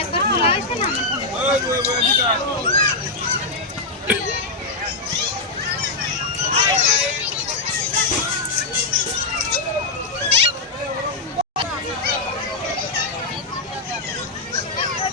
একবার খোলা হয়েছে না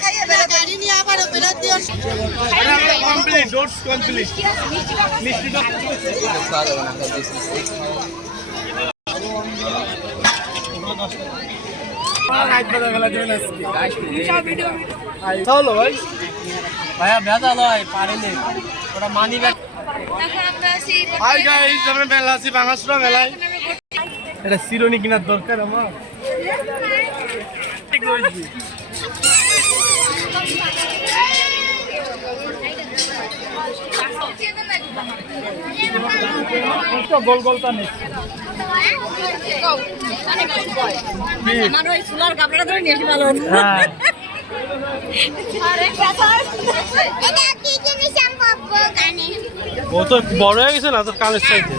খাইয়ে বেড়া গাড়ি নিয়ে আবার কমপ্লিট ডোরস কমপ্লিট চলো ভাই ভাইয়া ভেজা লয় পারিলে ওটা মানি ব্যাগ হাই গাইস আমরা মেলা আছি এটা সিরোনি কেনার দরকার আমার। গোল গোলটা নেই আমার ওই চুলার গাবড়াটা ধরে নিয়ে ভালো হতো। হ্যাঁ। ও তো বড় হয়ে গেছে না তোর কানের চাইতে